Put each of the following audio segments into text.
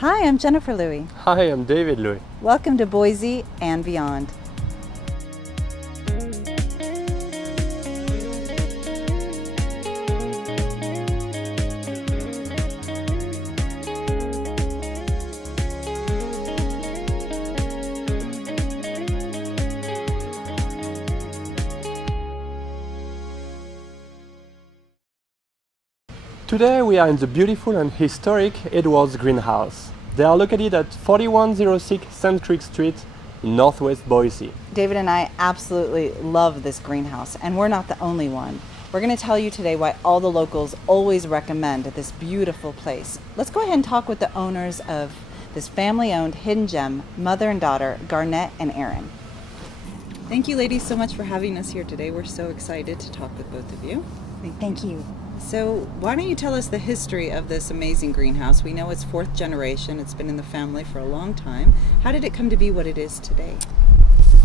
Hi, I'm Jennifer Louie. Hi, I'm David Louie. Welcome to Boise and beyond. Today we are in the beautiful and historic Edwards Greenhouse. They are located at 4106 Sand Creek Street in Northwest Boise. David and I absolutely love this greenhouse, and we're not the only one. We're going to tell you today why all the locals always recommend this beautiful place. Let's go ahead and talk with the owners of this family-owned hidden gem, mother and daughter, Garnett and Aaron. Thank you, ladies, so much for having us here today. We're so excited to talk with both of you. Thank you. So why don't you tell us the history of this amazing greenhouse? We know it's fourth generation. It's been in the family for a long time. How did it come to be what it is today?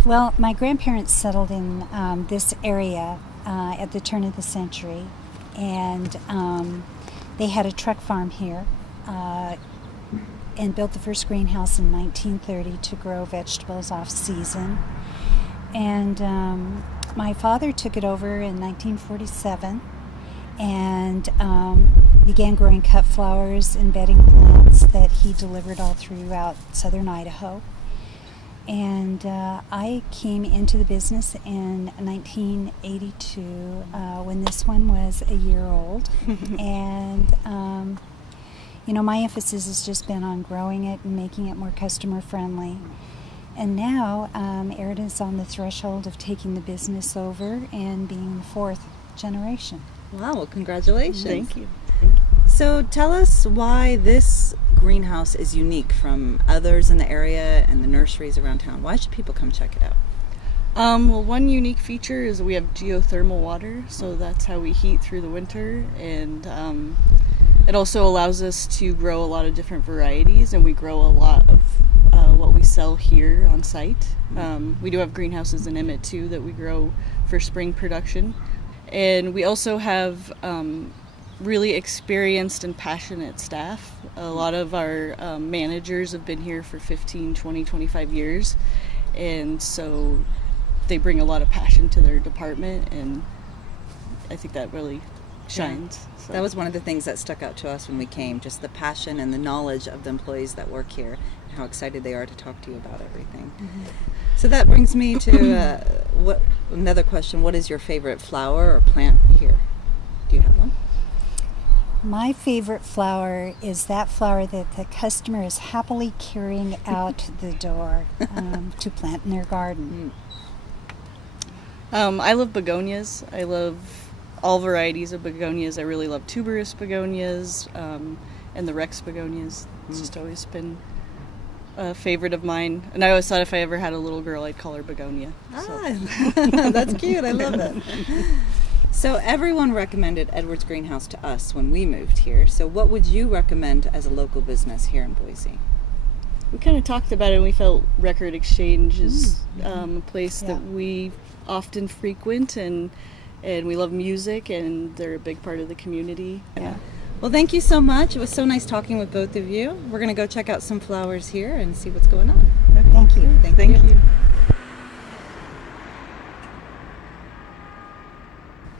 Well, my grandparents settled in this area at the turn of the century, and they had a truck farm here and built the first greenhouse in 1930 to grow vegetables off season. And my father took it over in 1947 and began growing cut flowers and bedding plants that he delivered all throughout southern Idaho. And I came into the business in 1982 when this one was a year old. And my emphasis has just been on growing it and making it more customer friendly. And now Aaron is on the threshold of taking the business over and being the fourth generation. Wow, well, congratulations. Thank you. So tell us why this greenhouse is unique from others in the area and the nurseries around town. Why should people come check it out? Well, one unique feature is we have geothermal water, so that's how we heat through the winter, and it also allows us to grow a lot of different varieties, and we grow a lot of what we sell here on site. We do have greenhouses in Emmett too that we grow for spring production. And we also have really experienced and passionate staff. A lot of our managers have been here for 15, 20, 25 years. And so they bring a lot of passion to their department, and I think that really shines. Yeah. So. That was one of the things that stuck out to us when we came, just the passion and the knowledge of the employees that work here, and how excited they are to talk to you about everything. Mm-hmm. So that brings me to another question. What is your favorite flower or plant here? Do you have one? My favorite flower is that flower that the customer is happily carrying out the door to plant in their garden. I love begonias. I love all varieties of begonias. I really love tuberous begonias and the Rex begonias. It's just always been a favorite of mine. And I always thought if I ever had a little girl, I'd call her Begonia. That's cute. I love it. So everyone recommended Edwards Greenhouse to us when we moved here. So what would you recommend as a local business here in Boise? We kind of talked about it, and we felt Record Exchange is a place that we often frequent, and we love music, and they're a big part of the community. Yeah. Well, thank you so much. It was so nice talking with both of you. We're going to go check out some flowers here and see what's going on. Thank you. Thank you.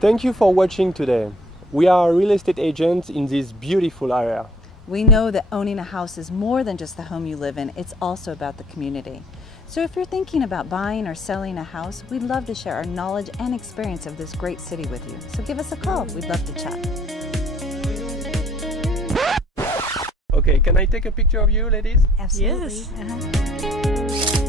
Thank you for watching today. We are real estate agents in this beautiful area. We know that owning a house is more than just the home you live in. It's also about the community. So if you're thinking about buying or selling a house, we'd love to share our knowledge and experience of this great city with you. So give us a call. We'd love to chat. Okay, can I take a picture of you, ladies? Absolutely. Yes.